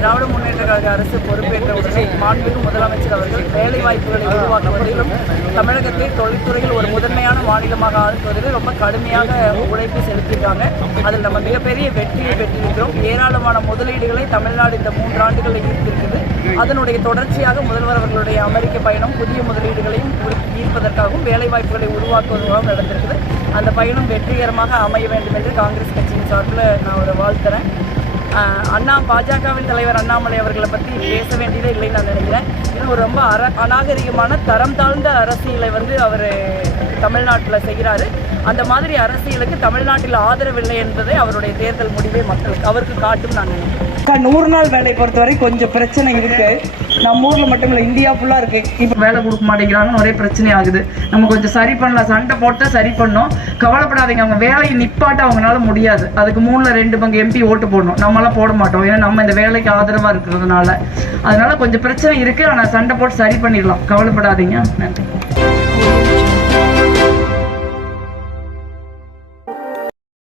திராவிட முன்னேற்ற கழக அரசு பொறுப்பேற்ற உடனே மாண்புமிகு முதலமைச்சர் அவர்கள் வேலை வாய்ப்புகளை உருவாக்குவதிலும் தமிழகத்தை தொழில்துறையில் ஒரு முதன்மையான மாநிலமாக ஆக்குவதில் ரொம்ப கடுமையாக உழைப்பு செலுத்தியிருக்காங்க. அதில் நம்ம மிகப்பெரிய வெற்றியை பெற்றிருக்கிறோம். ஏராளமான முதலீடுகளை தமிழ்நாடு இந்த மூன்று ஆண்டுகளில் ஈர்த்திருக்குது. அதனுடைய தொடர்ச்சியாக முதல்வர் அவர்களுடைய அமெரிக்க பயணம் புதிய முதலீடுகளையும் ஈர்ப்பதற்காகவும் வேலைவாய்ப்புகளை உருவாக்குவதற்காகவும் நடந்திருக்குது. அந்த பயணம் வெற்றிகரமாக அமைய வேண்டும் என்று காங்கிரஸ் கட்சியின் சார்பில் நான் ஒரு வாழ்த்துறேன். அண்ணா பாஜகவின் தலைவர் அண்ணாமலை அவர்களை பற்றி பேச வேண்டியதே இல்லைன்னு நான் நினைக்கிறேன். ஒரு ரொம்ப அர அநாகரிகமான தரம் தாழ்ந்த அரசியலை வந்து அவர் தமிழ்நாட்டில் செய்கிறாரு அந்த மாதிரி அரசியலுக்கு தமிழ்நாட்டில் ஆதரவில்லை என்பதை அவருடைய தேர்தல் முடிவே மக்களுக்கு அவருக்கு காட்டும் நான் நினைக்கிறேன். நூறு நாள் வேலை பொறுத்தவரை கொஞ்சம் பிரச்சனை இருக்கு. நம்ம ஊர்ல மட்டும் இல்ல இந்தியா ஃபுல்லா இருக்கு. இப்போ வேலை கொடுக்க மாட்டேங்கிறாங்கன்னு ஒரே பிரச்சனை ஆகுது. நம்ம கொஞ்சம் சரி பண்ணலாம். சண்டை போட்டு சரி பண்ணோம். கவலைப்படாதீங்க அவங்க வேலையை நிப்பாட்ட அவங்களால முடியாது. அதுக்கு மூணுல ரெண்டு பங்கு எம்பி ஓட்டு போடணும். நம்மளாம் போட மாட்டோம். ஏன்னா நம்ம இந்த வேலைக்கு ஆதரவா இருக்கிறதுனால. அதனால கொஞ்சம் பிரச்சனை இருக்கு. ஆனா சண்டை போட்டு சரி பண்ணிடலாம். கவலைப்படாதீங்க. நன்றி.